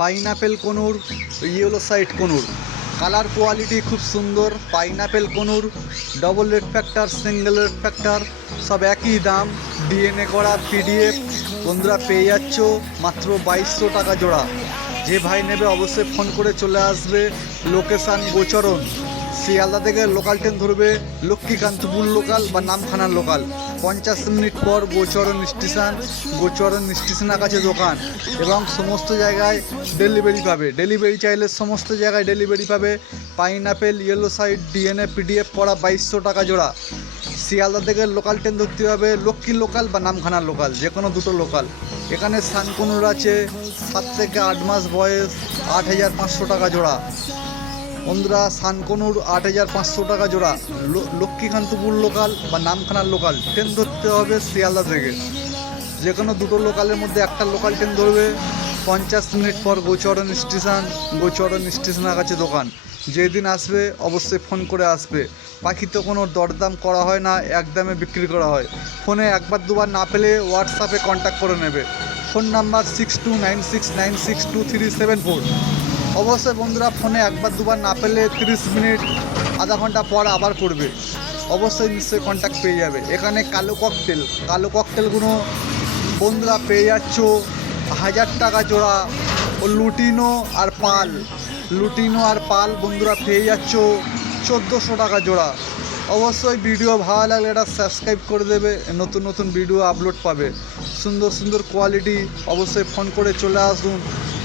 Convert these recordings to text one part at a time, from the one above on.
Pineapple conure yellow side conure. Colour quality খুব সুন্দর, pineapple conure double red factor single red factor সব একই দাম। ডিএনএ করা পিডিএফ বন্ধুরা পেয়ে যাচ্ছ মাত্র বাইশশো টাকা জোড়া। যে ভাই নেবে অবশ্যই ফোন করে চলে আসবে। লোকেশান গোচরণ। শিয়ালদা থেকে লোকাল ট্রেন ধরবে লক্ষ্মীকান্তপুর লোকাল বা নামখানার লোকাল পঞ্চাশ মিনিট পর গোচরণ স্টেশন গোচরণ স্টেশনের কাছে দোকান এবং সমস্ত জায়গায় ডেলিভারি পাবে। ডেলিভারি চাইলে সমস্ত জায়গায় ডেলিভারি পাবে। Pineapple yellow side DNA PDF পড়া বাইশশো টাকা জোড়া। শিয়ালদা থেকে লোকাল ট্রেন ধরতে হবে লক্ষ্মী লোকাল বা নামখানার লোকাল যে কোনো দুটো লোকাল এখানে সানকুনুর আছে, সাত থেকে আট মাস বয়স, আট হাজার পাঁচশো টাকা জোড়া। বন্ধুরা সানকনুর আট হাজার পাঁচশো টাকা জোড়া। লক্ষ্মীকান্তপুর লোকাল বা নামখানার লোকাল ট্রেন ধরতে হবে শিয়ালদা থেকে। যে কোনো দুটো লোকালের মধ্যে একটা লোকাল ট্রেন ধরবে। পঞ্চাশ মিনিট পর গোচরণ স্টেশন, গোচরণ স্টেশনের কাছে দোকান। যেদিন আসবে অবশ্যই ফোন করে আসবে। পাখি তো কোনো দরদাম করা হয় না একদমে বিক্রি করা হয়। ফোনে একবার দুবার না পেলে হোয়াটসঅ্যাপে কন্ট্যাক্ট করে নেবে। Phone number six two nine six nine six two three seven four অবশ্যই বন্ধুরা ফোনে একবার দুবার না পেলে তিরিশ মিনিট, আধা ঘণ্টা পর আবার করবে। অবশ্যই নিশ্চয়ই কন্ট্যাক্ট পেয়ে যাবে। এখানে কালো ককটেল কালো ককটেলগুলো বন্ধুরা পেয়ে যাচ্ছ। হাজার টাকা জোড়া, ও লুটিনো আর পাল। লুটিনো আর পাল বন্ধুরা পেয়ে যাচ্ছ চোদ্দোশো টাকা জোড়া। অবশ্যই ভিডিও ভালো লাগলে এটা সাবস্ক্রাইব করে দেবে, নতুন নতুন ভিডিও আপলোড পাবে। সুন্দর সুন্দর কোয়ালিটি অবশ্যই ফোন করে চলে আসুন।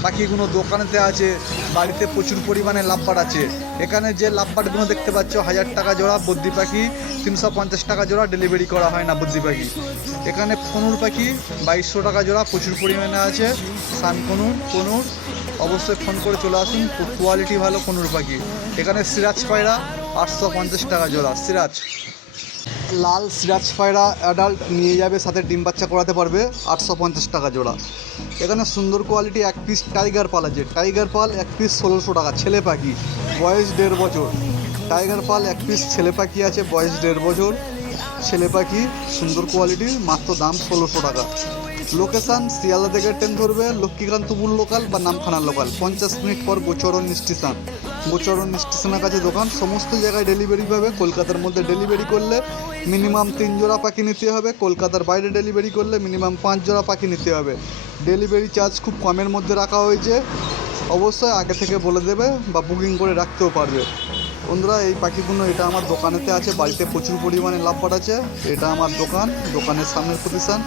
পাখিগুলো দোকানেতে আছে, বাড়িতে প্রচুর পরিমাণে লাভবার আছে। এখানে যে লাভবারগুলো দেখতে পাচ্ছ, হাজার টাকা জোড়া বদ্যি পাখি, তিনশো পঞ্চাশ টাকা জোড়া ডেলিভারি করা হয় না বদ্যি পাখি। এখানে কনুর পাখি, বাইশশো টাকা জোড়া প্রচুর পরিমাণে আছে সান কনুর কনুর অবশ্যই ফোন করে চলে আসুন কোয়ালিটি ভালো কনুর পাখি। এখানে সিরাজ পায়রা, আটশো পঞ্চাশ টাকা জোড়া, সিরাজ। লাল সিরাজ ফায়রা অ্যাডাল্ট নিয়ে যাবে, সাথে ডিম বাচ্চা করাতে পারবে, আটশো পঞ্চাশ টাকা জোড়া। এখানে সুন্দর কোয়ালিটি এক পিস টাইগার পাল আছে। টাইগার পাল এক পিস ষোলোশো টাকা, ছেলে পাখি, বয়স দেড় বছর। টাইগার পাল এক পিস ছেলে পাখি আছে, বয়স দেড় বছর। ছেলে পাখি, সুন্দর কোয়ালিটির মাত্র দাম ষোলোশো টাকা। লোকেশান শিয়ালদা থেকে ট্রেন ধরবে লক্ষ্মীকান্তপুর লোকাল বা নামখানা লোকাল পঞ্চাশ মিনিট পর গোচরণ স্টেশন গোচরণ স্টেশনের কাছে দোকান, সমস্ত জায়গায় ডেলিভারি পাবে। কলকাতার মধ্যে ডেলিভারি করলে মিনিমাম তিন জোড়া পাখি নিতে হবে। কলকাতার বাইরে ডেলিভারি করলে মিনিমাম পাঁচ জোড়া পাখি নিতে হবে। ডেলিভারি চার্জ খুব কমের মধ্যে রাখা হয়েছে। অবশ্যই আগে থেকে বলে দেবে বা বুকিং করে রাখতেও পারবে। বন্ধুরা, এই পাখিগুলো, এটা আমার দোকানেতে আছে, বাড়িতে প্রচুর পরিমাণে লাভবাট আছে এটা আমার দোকান, দোকানের সামনের প্রতিষ্ঠান,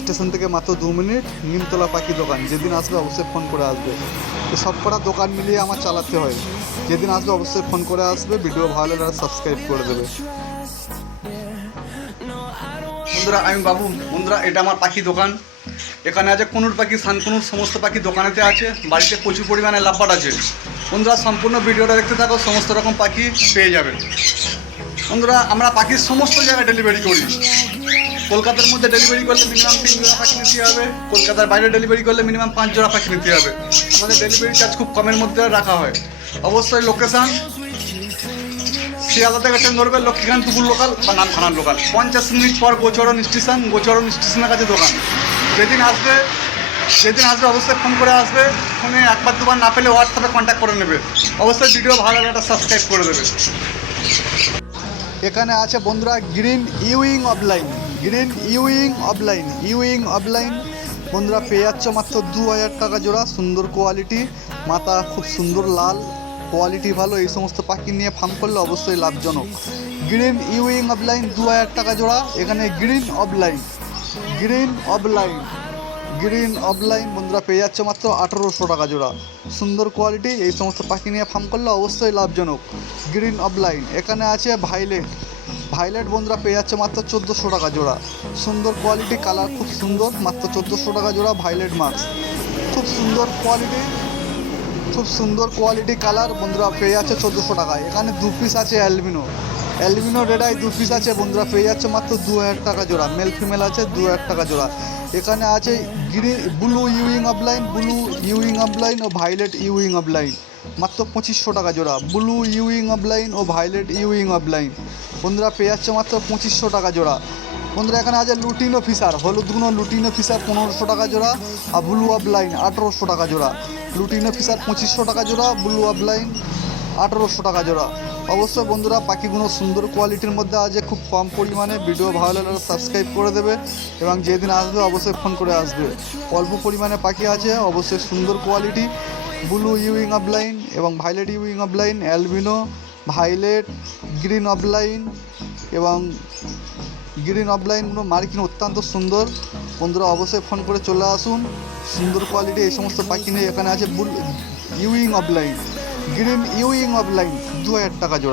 স্টেশন থেকে মাত্র দু মিনিট নিমতলা পাখি দোকান। যেদিন আসবে অবশ্যই ফোন করে আসবে। তো সব কটা দোকান মিলিয়ে আমার চালাতে হয়। যেদিন আসবে অবশ্যই ফোন করে আসবে, ভিডিও ভালো লাগলে সাবস্ক্রাইব করে দেবে। বন্ধুরা, আমি বাবু, বন্ধুরা, এটা আমার পাখি দোকান। এখানে আছে কুনুর পাখি সানকুনুর সমস্ত পাখি দোকানেতে আছে, বাড়িতে প্রচুর পরিমাণে লাভবাট আছে। বন্ধুরা, সম্পূর্ণ ভিডিওটা দেখতে থাকো, সমস্ত রকম পাখি পেয়ে যাবে। বন্ধুরা, আমরা পাখির সমস্ত জায়গায় ডেলিভারি করি। কলকাতার মধ্যে ডেলিভারি করলে মিনিমাম তিন জোড়া পাখি নিতে হবে। কলকাতার বাইরে ডেলিভারি করলে মিনিমাম পাঁচ জোড়া পাখি নিতে হবে। আমাদের ডেলিভারি চার্জ খুব কমের মধ্যে রাখা হয়। অবশ্যই লোকেশান শিয়ালদা থেকে ট্রেন ধরবে লক্ষ্মীকান্তপুর লোকাল বা নামখানার লোকাল পঞ্চাশ মিনিট পর গোচরণ স্টেশন গোচরণ স্টেশনের কাছে দোকান। যেদিন আসবে যেদিন আসবে, অবশ্যই ফোন করে আসবে। ফোনে একবার, দুবার না পেলে হোয়াটসঅ্যাপে কন্ট্যাক্ট করে নেবে। অবশ্যই ভিডিও ভালো লাগলে একটা সাবস্ক্রাইব করে দেবে। এখানে আছে বন্ধুরা green wing opaline green wing opaline wing opaline বন্ধুরা পেয়ে যাচ্ছ মাত্র দু হাজার টাকা জোড়া, সুন্দর কোয়ালিটি মাথা খুব সুন্দর, লাল। কোয়ালিটি ভালো, এই সমস্ত পাখি নিয়ে ফার্ম করলে অবশ্যই লাভজনক। গ্রিন ইউইং অফলাইন দু হাজার টাকা জোড়া, এখানে green opaline green opaline green opaline বন্ধুরা, পেয়ে যাচ্ছে মাত্র আঠেরোশো টাকা জোড়া। সুন্দর কোয়ালিটি এই সমস্ত পাখি নিয়ে ফার্ম করলে অবশ্যই লাভজনক। গ্রিন অফলাইন এখানে আছে ভাইলেট ভাইলেট বন্ধুরা, পেয়ে যাচ্ছে মাত্র চোদ্দোশো টাকা জোড়া। সুন্দর কোয়ালিটি কালার খুব সুন্দর, মাত্র চোদ্দোশো টাকা জোড়া ভাইলেট মাস্ক খুব সুন্দর কোয়ালিটি খুব সুন্দর কোয়ালিটি কালার বন্ধুরা, পেয়ে যাচ্ছে চোদ্দোশো টাকায়। এখানে দু পিস আছে অ্যালবিনো অ্যালবিনো রেডাই দু পিস আছে বন্ধুরা, পেয়ে যাচ্ছে মাত্র দু হাজার টাকা জোড়া। মেল ফিমেল আছে দু হাজার টাকা জোড়া। এখানে আছে green blue wing opaline blue wing opaline ও ভাইলেট ইউইং অফলাইন মাত্র পঁচিশশো টাকা জোড়া। ব্লু ইউইং অফলাইন ও ভাইলেট ইউইং অফলাইন বন্ধুরা, পেয়ে যাচ্ছে মাত্র পঁচিশশো টাকা জোড়া। বন্ধুরা, এখানে আছে লুটিনো ফিসার হলুদ গুঁড়ো লুটিনো ফিসার পনেরোশো টাকা জোড়া আর ব্লু অফ লাইন আঠেরোশো টাকা জোড়া। লুটিনো ফিসার পঁচিশশো টাকা জোড়া ব্লু অফ লাইন আঠেরোশো টাকা জোড়া। অবশ্যই বন্ধুরা, পাখিগুলো সুন্দর কোয়ালিটির মধ্যে আছে, খুব কম পরিমাণে। ভিডিও ভালো লাগলে সাবস্ক্রাইব করে দেবে এবং যেদিন আসবে অবশ্যই ফোন করে আসবে। অল্প পরিমাণে পাখি আছে, অবশ্যই সুন্দর quality blue Ewing opaline এবং violet wing opaline albino violet green opaline এবং গ্রিন অফলাইনগুলো মার্কিন অত্যন্ত সুন্দর। বন্ধুরা, অবশ্যই ফোন করে চলে আসুন। সুন্দর কোয়ালিটি এই সমস্ত পাখি নিয়ে এখানে আছে blue wing opaline green wing opaline দু হাজার টাকা জোড়া।